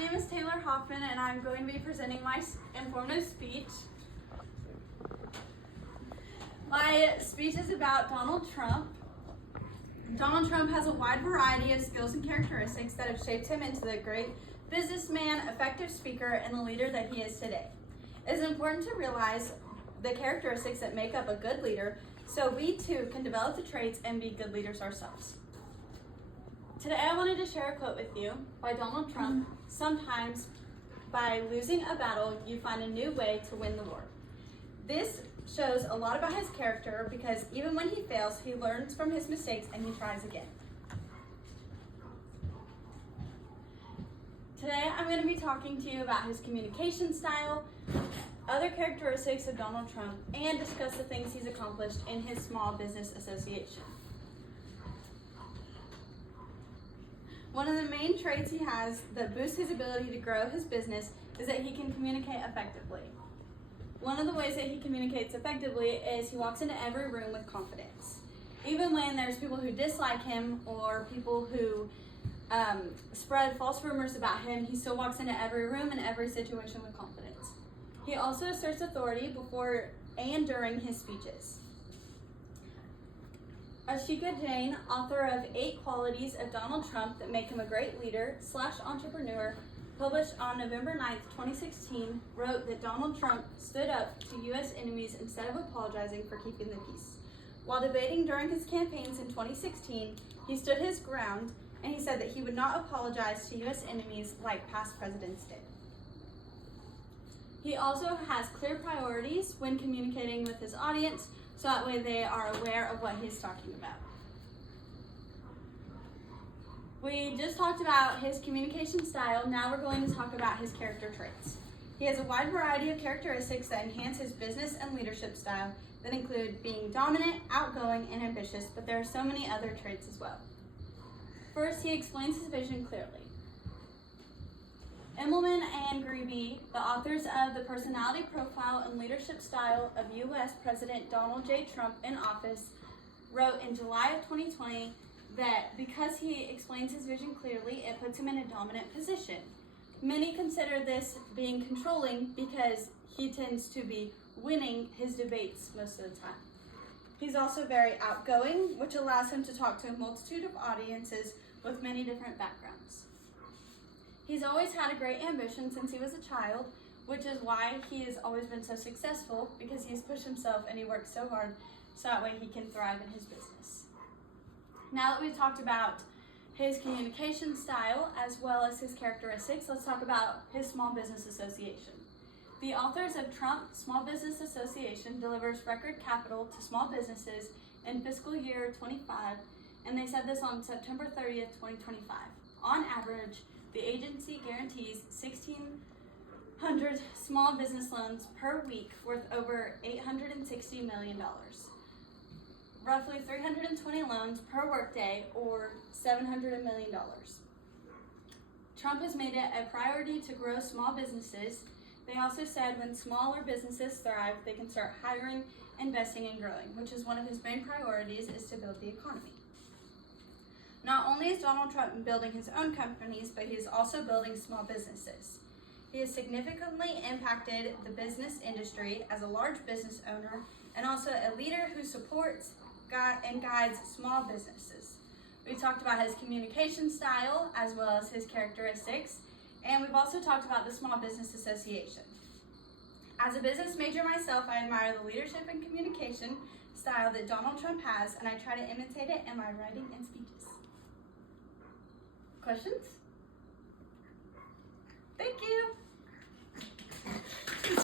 name is Taylor Hoffman, and I'm going to be presenting my informative speech. My speech is about Donald Trump. Donald Trump has a wide variety of skills and characteristics that have shaped him into the great businessman, effective speaker, and the leader that he is today. It is important to realize the characteristics that make up a good leader, so we too can develop the traits and be good leaders ourselves. Today I wanted to share a quote with you by Donald Trump. Sometimes by losing a battle, you find a new way to win the war. This shows a lot about his character because even when he fails, he learns from his mistakes and he tries again. Today I'm going to be talking to you about his communication style, other characteristics of Donald Trump, and discuss the things he's accomplished in his Small Business Association. One of the main traits he has that boosts his ability to grow his business is that he can communicate effectively. One of the ways that he communicates effectively is he walks into every room with confidence. Even when there's people who dislike him or people who spread false rumors about him, he still walks into every room and every situation with confidence. He also asserts authority before and during his speeches. Ashika Jain, author of 8 Qualities of Donald Trump That Make Him a Great Leader / Entrepreneur, published on November 9th, 2016, wrote that Donald Trump stood up to U.S. enemies instead of apologizing for keeping the peace. While debating during his campaigns in 2016, he stood his ground and he said that he would not apologize to U.S. enemies like past presidents did. He also has clear priorities when communicating with his audience, so that way they are aware of what he's talking about. We just talked about his communication style. Now we're going to talk about his character traits. He has a wide variety of characteristics that enhance his business and leadership style that include being dominant, outgoing, and ambitious, but there are so many other traits as well. First, he explains his vision clearly. Immelman and Grebe, the authors of The Personality Profile and Leadership Style of U.S. President Donald J. Trump in Office, wrote in July of 2020 that because he explains his vision clearly, it puts him in a dominant position. Many consider this being controlling because he tends to be winning his debates most of the time. He's also very outgoing, which allows him to talk to a multitude of audiences with many different backgrounds. He's always had a great ambition since he was a child, which is why he has always been so successful, because he's pushed himself and he works so hard so that way he can thrive in his business. Now that we've talked about his communication style as well as his characteristics, let's talk about his Small Business Association. The authors of Trump Small Business Association delivers record capital to small businesses in fiscal year 25, and they said this on September 30th, 2025. On average, the agency guarantees 1,600 small business loans per week worth over $860 million. Roughly 320 loans per workday, or $700 million. Trump has made it a priority to grow small businesses. They also said when smaller businesses thrive, they can start hiring, investing, and growing, which is one of his main priorities, is to build the economy. Not only is Donald Trump building his own companies, but he is also building small businesses. He has significantly impacted the business industry as a large business owner and also a leader who supports and guides small businesses. We talked about his communication style as well as his characteristics, and we've also talked about the Small Business Association. As a business major myself, I admire the leadership and communication style that Donald Trump has, and I try to imitate it in my writing and speeches. Questions? Thank you.